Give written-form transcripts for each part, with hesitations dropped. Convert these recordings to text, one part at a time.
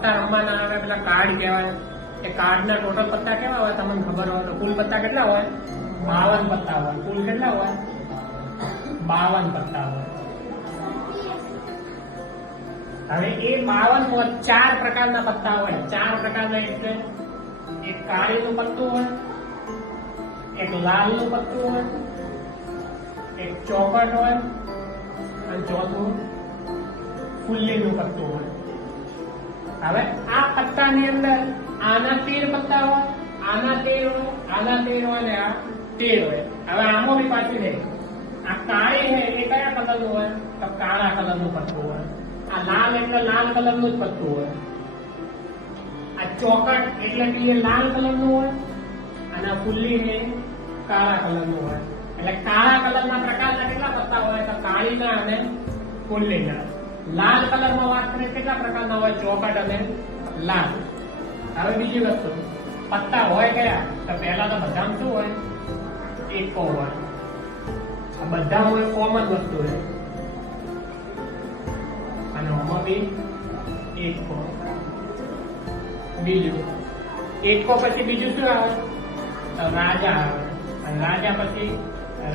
પત્તા રમવાના આવે પેલા કાર્ડ કહેવાય. એ કાર્ડના ટોટલ પત્તા કેવા હોય તમને ખબર હોય તો કુલ પત્તા કેટલા હોય? 52 પત્તા હોય. કુલ કેટલા હોય? 52 પત્તા હોય. હવે એ 52 હોય 4 પ્રકારના પત્તા હોય. 4 પ્રકારના એટલે એક કાળીનું પત્તું હોય, એક લાલનું પત્તું હોય, એક ચોકટ હોય અને ચોથું ફુલ્લીનું પત્તું હોય. હવે આ પત્તાની અંદર આના 13 પત્તા હોય, આના 13 હોય, આના 13 હોય ને આ 13 હોય. હવે આમાં બી પાછી લે આ કાળી છે એ કયા કલરનું હોય? તો કાળા કલરનું પત્તું હોય. આ લાલ એટલે લાલ કલરનું જ પત્તું હોય. આ ચોકટ એટલે કે એ લાલ કલરનું હોય અને આ ફુલ્લી ને કાળા કલરનું હોય. એટલે કાળા કલરના પ્રકારના કેટલા પત્તા હોય? તો કાળીના અને ફુલ્લીના. લાલ કલરમાં વાત કરીએ કેટલા પ્રકારના હોય? ચોકટ અને લાલ. હવે બીજી વસ્તુ પત્તા હોય કયા? તો પહેલા તો બધામાં શું હોય? એકો હોય. આ બધામાં કોમન વસ્તુ છે અને આમાં બી એકો. બીજું એકો પછી બીજું શું આવે? તો રાજા આવે. અને રાજા પછી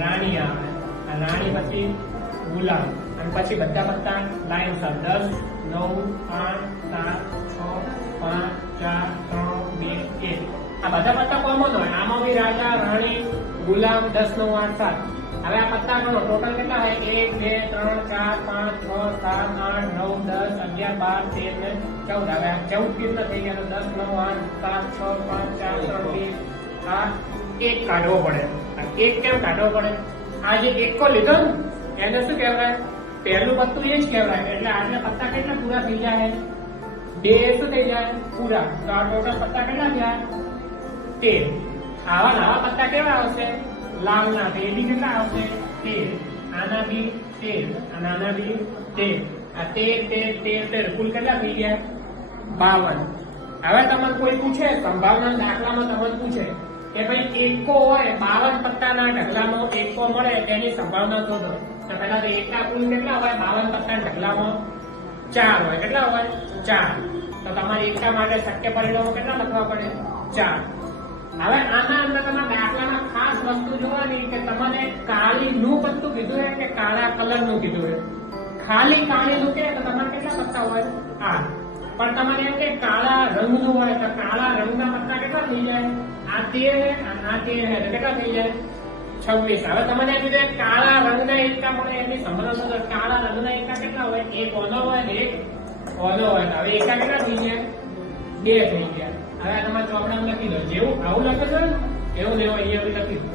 રાણી આવે. અને રાણી પછી ગુલામ. અને પછી બધા પત્તા લાઈન સર 10 9 5 7 6 5 4 3 2 1. આ બધા પત્તા કોમન હોય. આમાં બી રાજા રાણી ગુલામ 10 9 8 7. હવે આ પત્તા ગણો ટોટલ કેટલા હોય? 1 2 3 4 5 6 7 8 9 10 11 12 13 14. હવે આ 14 કેટલા થઈ ગયા? 10 9 8 7 6 5 4 3 2 આ એક કાઢવો પડે. આ એક કેમ કાઢવો પડે? આ જે એકો લીધો ને એને શું કહેવાય? પહેલું પત્તું એ જ કહેવાય. એટલે આટલા પત્તા કેટલા પૂરા થઈ જાય? 2 શું થઈ જાય? પૂરા. તો આ ટોટલ પત્તા કેટલા થયા? 13. આવા નવા પત્તા કેવા આવશે? લાલના. તો એ બી કેટલા આવશે? 13. આના બી 13 અને આના બી 13. આ 13 13 13 કુલ કેટલા થઈ ગયા? 52. હવે તમને કોઈ પૂછે સંભાવના દાખલામાં તમને પૂછે કે ભાઈ એકો હોય 52 પત્તાના ઢગલામાં એકો મળે તેની સંભાવના શોધો. તો પહેલા તો એકા કુલ કેટલા હોય? 52 પત્તાના ઢગલામાં 4 હોય. કેટલા હોય? 4. તો તમારે એકા માટે શક્ય પરિણામો કેટલા લખવા પડે? 4. હવે આના અંદર તમે દાખલામાં ખાસ વસ્તુ જોવાની કે તમને કાળીનું પત્તું કીધું છે કે કાળા કલરનું કીધું છે. ખાલી કાળીનું કે તો તમારે કેટલા પત્તા હોય? 8. પણ તમારે એમ કે કાળા રંગનું હોય તો કાળા રંગના પત્તા કેટલા થઈ જાય? આ 13 અને આ 13 છે તો કેટલા થઈ જાય? 26. હવે તમને એમ કીધું કાળા રંગના એકા મળે એની સંભાવના તો કાળા રંગના એકા કેટલા હોય? એક ઓનો હોય ને એક ઓનો હોય. હવે એકા કેટલા થઈ ગયા? 2 થઈ ગયા. હવે તમારે ચોપડામાં લખી દો. જેવું આવું લખે છે એવું ને એવું અહીંયા લખી દો.